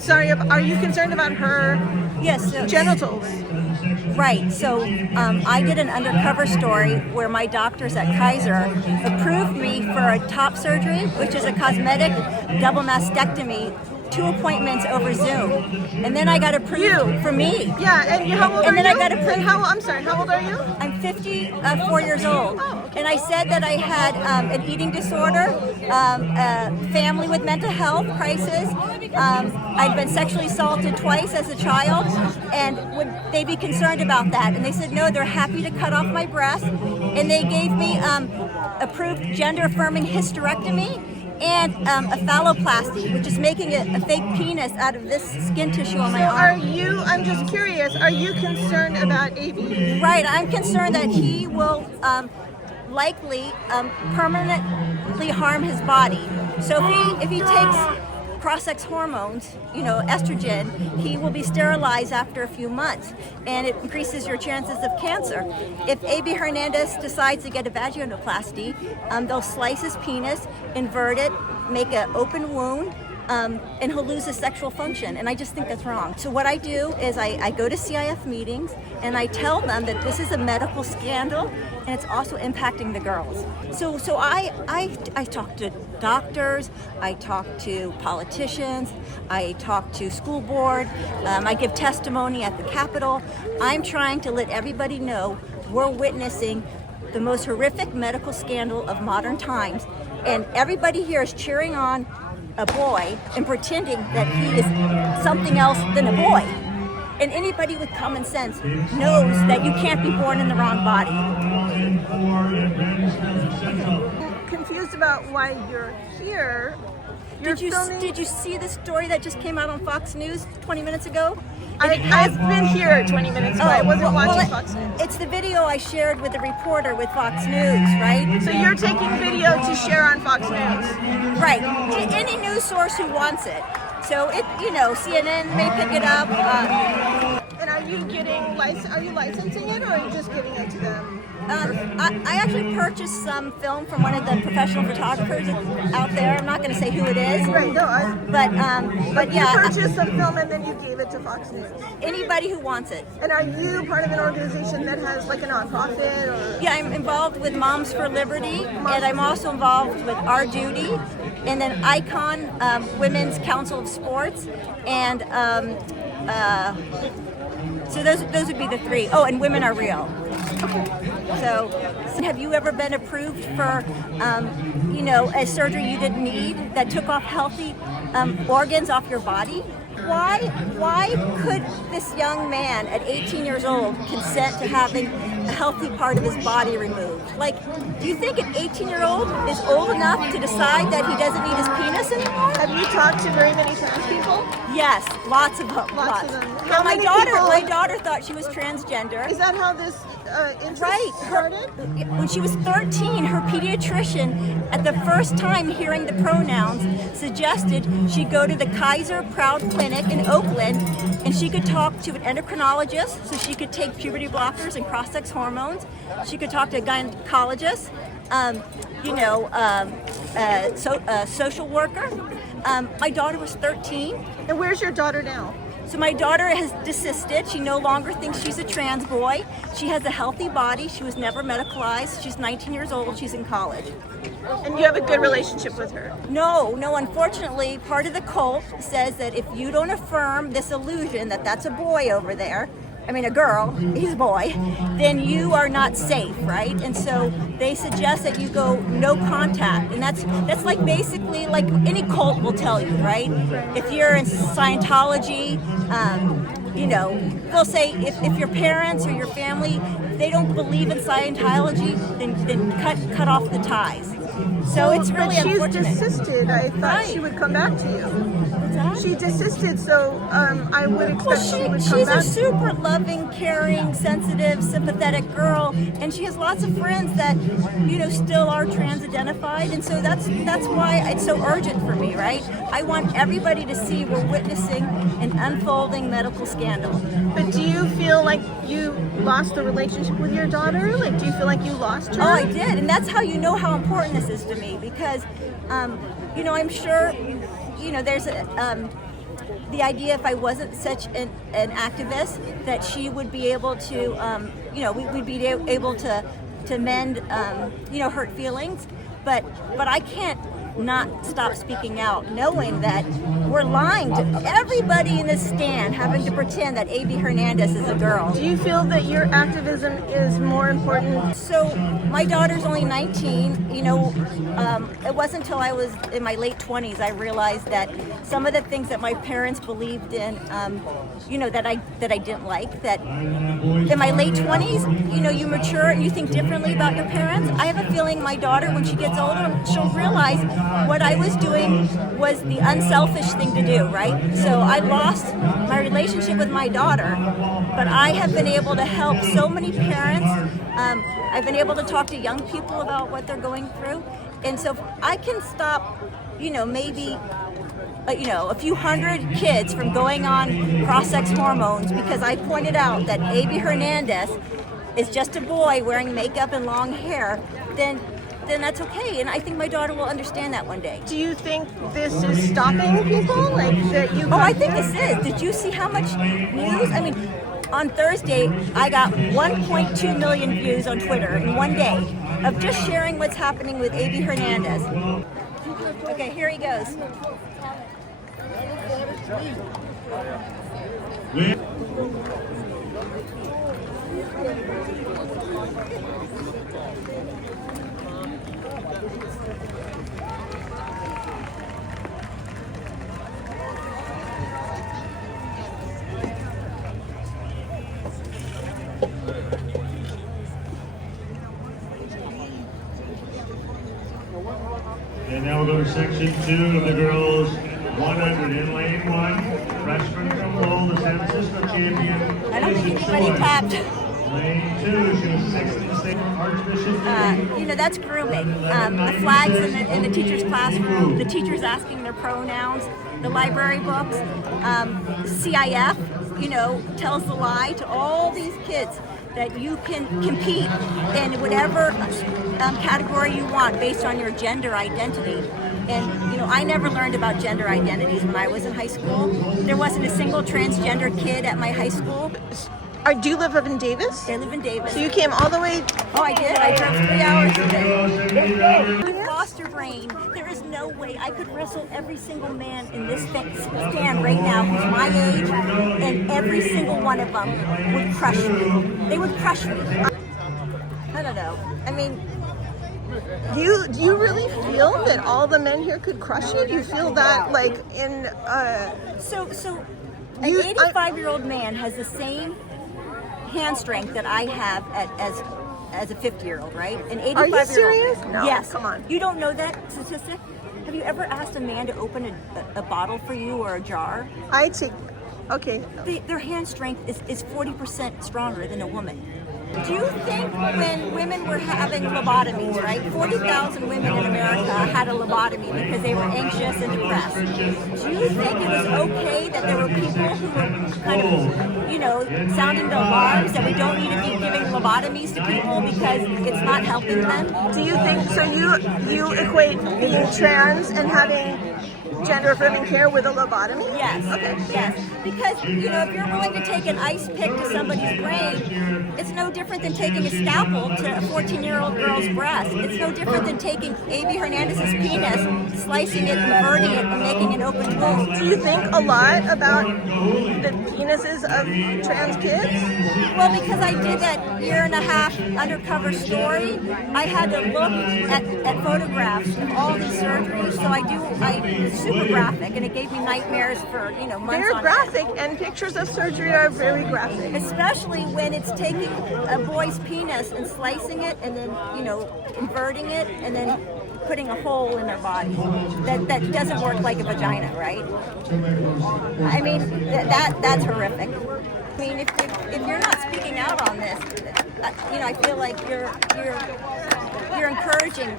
sorry, are you concerned about her Yes. genitals? Right. So I did an Undercover story where my doctors at Kaiser approved me for a top surgery, which is a cosmetic double mastectomy, 2 appointments over Zoom, and then I got approved for me. Yeah, and how old are you? And then I got approved. I'm sorry, how old are you? I'm 54 years old, and I said that I had an eating disorder, a family with mental health crisis. I'd been sexually assaulted twice as a child, and would they be concerned about that? And they said no, they're happy to cut off my breast, and they gave me approved gender-affirming hysterectomy and a phalloplasty, which is making a fake penis out of this skin tissue on my arm. I'm just curious, are you concerned about AB? Right, I'm concerned that he will likely permanently harm his body. So if he takes cross-sex hormones, estrogen, he will be sterilized after a few months, and it increases your chances of cancer. If A.B. Hernandez decides to get a vaginoplasty, they'll slice his penis, invert it, make an open wound, and he'll lose his sexual function, and I just think that's wrong. So what I do is I go to CIF meetings and I tell them that this is a medical scandal and it's also impacting the girls. So I talk to doctors, I talk to politicians, I talk to school board, I give testimony at the Capitol. I'm trying to let everybody know we're witnessing the most horrific medical scandal of modern times, and everybody here is cheering on a boy and pretending that he is something else than a boy. And anybody with common sense knows that you can't be born in the wrong body. Confused about why you're here. Did you see the story that just came out on Fox News 20 minutes ago? I've been here 20 minutes ago. I wasn't watching Fox News. It's the video I shared with the reporter with Fox News, right? So you're taking video to share on Fox News? Right. Any news source who wants it. So CNN may pick it up. And are you licensing it, or are you just giving it to them? I actually purchased some film from one of the professional photographers out there. I'm not going to say who it is. Right. No. But you yeah. purchased some film and then you gave it to Fox News. Anybody who wants it. And are you part of an organization that has like a nonprofit? Or? Yeah, I'm involved with Moms for Liberty, and I'm also involved with Our Duty, and then Icon, Women's Council of Sports, and so those would be the three. Oh, and Women Are Real. So have you ever been approved for, a surgery you didn't need that took off healthy organs off your body? Why could this young man at 18 years old consent to having a healthy part of his body removed? Like, do you think an 18-year-old is old enough to decide that he doesn't need his penis anymore? Have you talked to very many trans people? Yes, lots of them. Lots of them. Yeah, my daughter thought she was transgender. Is that how this interest started? When she was 13, her pediatrician, at the first time hearing the pronouns, suggested she go to the Kaiser Proud Clinic in Oakland, and she could talk to an endocrinologist, so she could take puberty blockers and cross-sex hormones. She could talk to a gynecologist, social worker. My daughter was 13. And where's your daughter now? So my daughter has desisted. She no longer thinks she's a trans boy. She has a healthy body. She was never medicalized. She's 19 years old. She's in college. And you have a good relationship with her? No. Unfortunately, part of the cult says that if you don't affirm this illusion that that's a boy over there, a girl, he's a boy, then you are not safe, right? And so they suggest that you go no contact, and that's like basically like any cult will tell you, right? If you're in Scientology, they'll say if your parents or your family, if they don't believe in Scientology, then cut off the ties. So it's really unfortunate. She's desisted. I thought she would come back to you. She desisted, so I would expect she would come back. She's a super loving, caring, sensitive, sympathetic girl, and she has lots of friends that, still are trans-identified, and so that's why it's so urgent for me, right? I want everybody to see we're witnessing an unfolding medical scandal. But do you feel like you lost the relationship with your daughter? Like, do you feel like you lost her? Oh, I did, and that's how you know how important this is to me, because, I'm sure, there's the idea if I wasn't such an activist that she would be able to, we'd be able to mend, hurt feelings. But I can't not stop speaking out, knowing that we're lying to everybody in this stand, having to pretend that A.B. Hernandez is a girl. Do you feel that your activism is more important? So my daughter's only 19. It wasn't until I was in my late 20s I realized that some of the things that my parents believed in, that I didn't like. That in my late 20s, you mature and you think differently about your parents. I have a feeling my daughter, when she gets older, she'll realize what I was doing was the unselfish thing to do, right? So I lost my relationship with my daughter, but I have been able to help so many parents. I've been able to talk to young people about what they're going through. And so if I can stop, maybe a few hundred kids from going on cross-sex hormones because I pointed out that A.B. Hernandez is just a boy wearing makeup and long hair, then that's okay. And I think my daughter will understand that one day. Do you think this is stopping people? I think this is. Did you see how much news? I mean, on Thursday, I got 1.2 million views on Twitter in one day of just sharing what's happening with A.B. Hernandez. Okay, here he goes. And now we'll go to section 2 of the girls 100 in lane 1. Freshman from Lowell, the San Francisco champion. I don't think anybody tapped. Lane 2, she was 6th in state Archbishop. That's grooming. The flags in the teacher's classroom, the teachers asking their pronouns, the library books, CIF, tells the lie to all these kids that you can compete in whatever category you want based on your gender identity. And, I never learned about gender identities when I was in high school. There wasn't a single transgender kid at my high school. Do you live up in Davis? I live in Davis. So you came all the way? Oh, I did. I drove 3 hours today. You've lost your brain. There is no way I could wrestle every single man in this stand right now who's my age, and every single one of them would crush me. They would crush me. I don't know. I mean, Do you really feel that all the men here could crush you? Do you feel that So an 85-year-old man has the same hand strength that I have as a 50-year-old, right? An 85-year-old. Are you serious? No, yes. Come on. You don't know that statistic? Have you ever asked a man to open a bottle for you or a jar? Okay. Their hand strength is 40% stronger than a woman. Do you think when women were having lobotomies, right? 40,000 women in America had a lobotomy because they were anxious and depressed. Do you think it was okay that there were people who were kind of, sounding the alarms that we don't need to be giving lobotomies to people because it's not helping them? Do you think, so you equate being trans and having gender affirming care with a lobotomy? Yes. Okay. Yes. Because, if you're willing to take an ice pick to somebody's brain, it's no different than taking a scalpel to a 14-year-old girl's breast. It's no different than taking A.B. Hernandez's penis, slicing it, converting it, and making an open wound. Do you think a lot about the penises of trans kids? Well, because I did that year-and-a-half undercover story, I had to look at photographs of all these surgeries. So it's super graphic, and it gave me nightmares for, months They're on graphic, end. and pictures of surgery are very graphic. Especially when it's taking a boy's penis and slicing it, and then, inverting it, and then putting a hole in their body. That doesn't work like a vagina, right? I mean, that's horrific. I mean, if you're not speaking out on this, I feel like you're encouraging